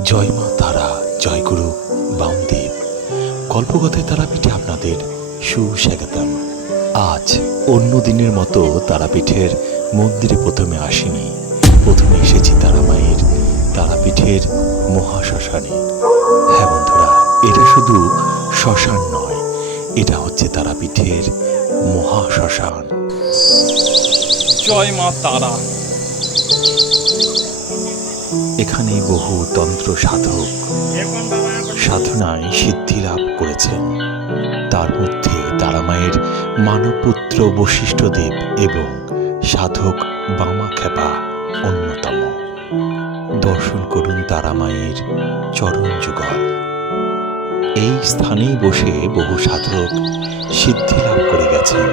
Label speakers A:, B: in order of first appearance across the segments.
A: জয় মা তারা, জয় গুরু বামদেব। গল্পকথায় তারাপীঠে আপনাদের সুস্বাগতম। আজ অন্য দিনের মতো তারাপীঠের মন্দিরে প্রথমে আসিনি। প্রথমে এসেছি তারামায়ের তারাপীঠের মহাশ্মশানে। হ্যাঁ বন্ধুরা, এটা শুধু শ্মশান নয়, এটা হচ্ছে তারাপীঠের মহাশ্মশান।
B: জয় মা তারা।
A: এখানে বহু তন্ত্র সাধক সাধনায় সিদ্ধি লাভ করেছেন। তার মধ্যে তারামায়ের মানবপুত্র বশিষ্ঠদেব এবং সাধক বামাখ্যাপা অন্যতম। দর্শন করুন তারামায়ের চরণ যুগল। এই স্থানেই বসে বহু সাধক সিদ্ধি লাভ করে গেছেন।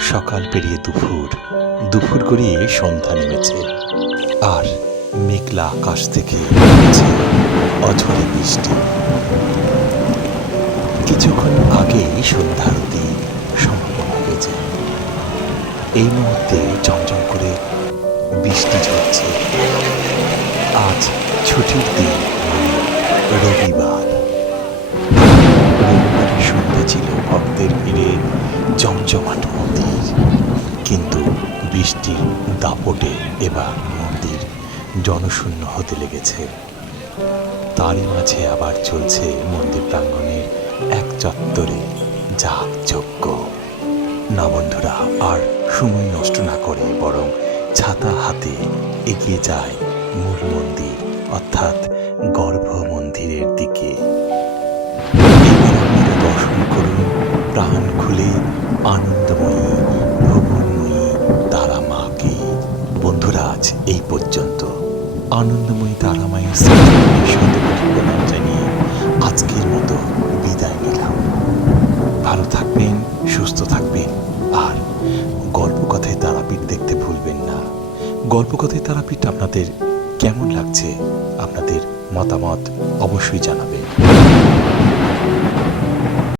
A: সকাল পেরিয়ে দুপুর। দুপুর গড়িয়ে সন্ধ্যা নেমেছে। আর মেঘলা আকাশ থেকে অঝরে বৃষ্টি। কিছুক্ষণ আগেই সন্ধ্যারতি সম্পন্ন হয়েছে এই মুহূর্তে চমচম করে বৃষ্টি ঝরছে। আজ ছুটির দিন, রবিবার। রবিবারের সন্ধ্যা ছিল ভক্তের ভিড়ে জমজমাট মন্দির। বৃষ্টির দাপটে এবার মন্দির জনশূন্য হতে লেগেছে। তারই মাঝে আবার চলছে মন্দির প্রাঙ্গণের এক চত্বরে যাগযজ্ঞ। না বন্ধুরা, আর সময় নষ্ট না করে বরং ছাতা হাতে এগিয়ে যায় মূল মন্দির, অর্থাৎ গর্ভ আনন্দময়ী তারামায়ের প্রণাম জানিয়ে আজকের মতো বিদায় নিলাম। ভালো থাকবেন, সুস্থ থাকবেন, আর গল্পকথায় তারাপীঠ দেখতে ভুলবেন না। গল্পকথায় তারাপীঠ আপনাদের কেমন লাগছে আপনাদের মতামত অবশ্যই জানাবেন।